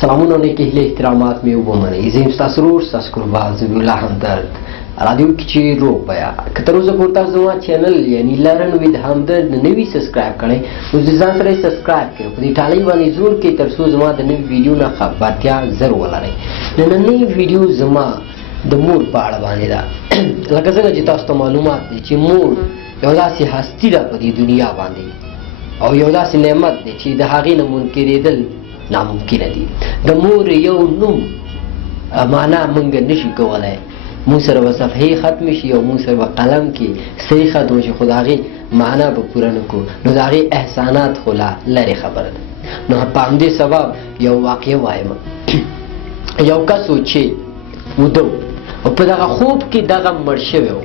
سلامونه نیکې هیلې احترامات مې ومنئ. زه یم ستاسو ورور ستاسو قربان ذبیح الله همدرد رادیو کې چې روغ بیا که تر اوسه پورې تاسو زما چینل یعنی لرن وید همدرد نه وي سبسکرایب کړئ نو ځان سره یې سبسکرایب کړئ په دې ټالۍ باندې ضرور کړئ تر څو زما د نوي ویډیو نه خبرتیا زر ولرئ. نننۍ ویډیو زما د مور په اړه باندې ده. لکه څنګه چې تاسو ته معلومات دی چې مور یو داسې هستي ده په دې دنیا باندې او یو داسې نعمت دی چې د هغې نه منکرېدل ناممکنه دي. د مور یو نوم معنا موږ نشو کولی، موږ سره به صفحې ختمې شي او موږ سره به قلم کې صحیح ختم شي، خو د هغې معنا به پوره نه کړو نو د هغې احسانات خو لا لرې خبره ده. نو په همدې سبب یو واقعه وایم. یو کس و چې وده و او په دغه خوب کې دغه مړ شوی و.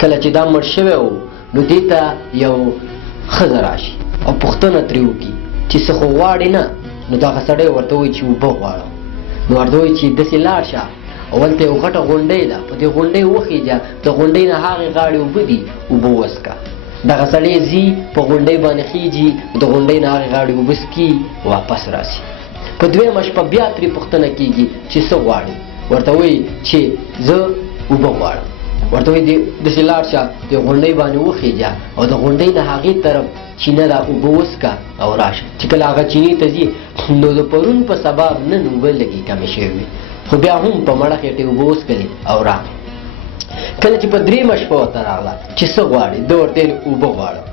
کله چې دا مړ شوی و نو دې ته یو ښځه راشي او پوښتنه ترې وکړي چې څه خو غواړې نه؟ نو دغه سړی ورته وایي چې اوبه غواړم. نو ورته وایي چې داسې لاړ شه او هلته یو غټه غونډۍ ده، په دې غونډۍ وخېږه، د غونډۍ نه هغې غاړې اوبه دي، اوبه وڅښه. دغه سړی ځي په غونډۍ باندې خېږي، د غونډۍ نه هغې غاړې اوبه څکي، واپس راسي. په دویمه شپه بیا ترې پوښتنه کېږي چې څه غواړي؟ ورته وایي چې زه اوبه غواړم. ورته وایي داسې لاړ شه د غونډۍ باندې وخېږه او د غونډۍ نه هغې طرف چینه ده اوبه وڅکه او راشه. چې کله هغه چینې ته ځي نو د پرون په سبب نن اوبه لږې کمې شوې وي، خو بیا هم په مړه خېټې اوبه وڅکلې او راغی. کله چې په درېیمه شپه ورته راغله چې څه غواړې؟ ده ورته ویل اوبه غواړم.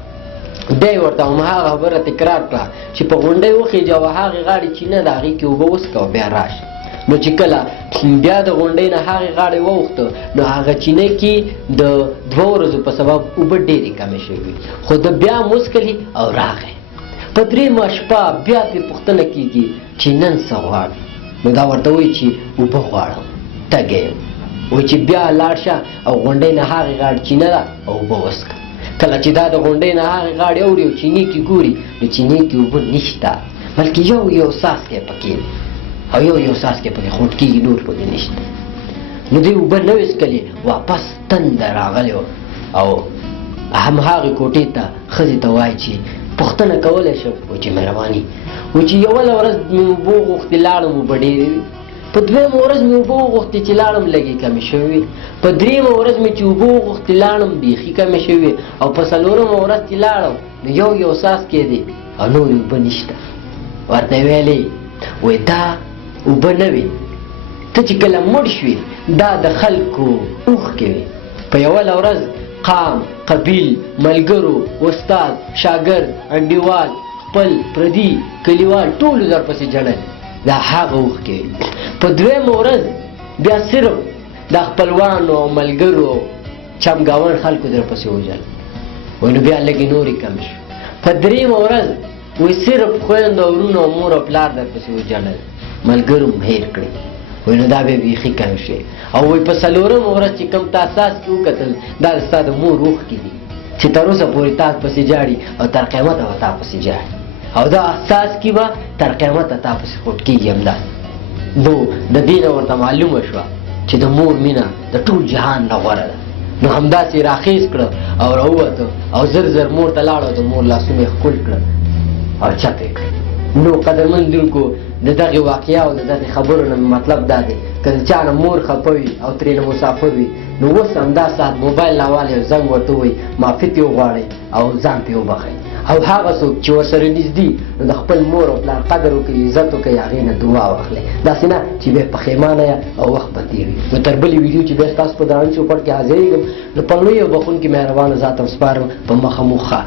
بیا یې ورته هماغه خبره تکرار کړه چې په غونډۍ وخېږه او هغې غاړې چینه ده هغې کې اوبه وڅکه او بیا راشه. نو چې کله بیا د غونډۍ نه هغې غاړې واوښته نو هغه چینه کې د 2 ورځو په سبب اوبه ډېرې کمې شوې، خو د بیا وڅکلې او راغی. په درېیمه شپه بیا ترې پوښتنه کېږي چې نن څه غواړې؟ نو دا ورته وایي چې اوبه غواړم، تږی یم. وایي چې بیا لاړ شه او غونډۍ نه هغې غاړې چینه ده او اوبه وڅکه. کله چې دا د غونډۍ نه هغې غاړې اوري او چینې کې ګوري نو چینې کې اوبه نشته، بلکې یو څاڅکی پکې دی او یو څاڅکی پکې خوټ کېږي، نور پکې نشته. نو دوی اوبه نه وې څکلې، واپس تنده راغلی و او همهغې کوټې ته ښځې ته وایي چې پوښتنه کولی شم؟ وایي چې مهرباني. وایي چې یوله ورځ مې اوبه وغوښتې لاړم اوبه ډېرې وې، په دویمه ورځ مې اوبه وغوښتې چې لاړم لږې کمې شوې وې، په درېیمه ورځ مې چې اوبه وغوښتې لاړم بیخي کمې شوې، او په څلورمه ورځ چې لاړم نو یو څاڅکی دی او نورې اوبه نشته. ورته ویلې وایي دا اوبه نه وې، ته چې کله مړ شوې دا د خلکو اوښکې وې. په یوله ورځ قام، قبیل، ملګرو، استاد، شاګرد، انډیوال، خپل، پردي، کلیوال ټولو درپسې جړل، دا هغه اوښکې وې. په دویمه ورځ بیا صرف د خپلوانو او ملګرو چمګاون خلکو درپسې وجل، وایي نو بیا لږې نورې کم شو. په درېیمه ورځ وایي صرف خویندو او ورونو او مور او پلار درپسې وجړل، ملګرو هم هېر کړې، وایي نو دا بیا بیخي کم شوې. او وایي په څلورمه ورځ چې کوم تا څاڅکي وکتل دا د ستا د مور اوښکې دي چې تر اوسه پورې تا پسې جاړي او تر قیامته به تا پسې جاړي، او دا څاڅکي به تر قیامته تا پسې خوټ کېږي همداسې. نو د دې نه ورته معلومه شوه چې د مور مینه د ټول جهان نه غوره ده. نو همداسې راخیز کړه او راووته او زر مور ته لاړه او د مور لاسونه یې ښکل کړه او چپ یې کړه. نو قدرمندونکو د دغې واقعه او د دغې خبرو نه مطلب دا دی که د چا نه مور خفه وي او ترې نه مسافر وي نو اوس همدا ساعت موبایل راوالی او زنګ ورته ووایي معافي ترې وغواړئ او ځان پرې وبخئ. او هغه څوک چې ورسره نږدې نو د خپل مور او پلار قدر وکړئ، عزت وکړئ، هغې نه دعا واخلئ، داسې نه چې بیا پښیمانه یې او وخت به تېر وي. نو تر بلې ویډیو چې بیا ستاسو په درانه چوپړ کې حاضرېږم نو په لوی او بخونکي مهربانه ذات هم سپارم، په مخه مو ښه.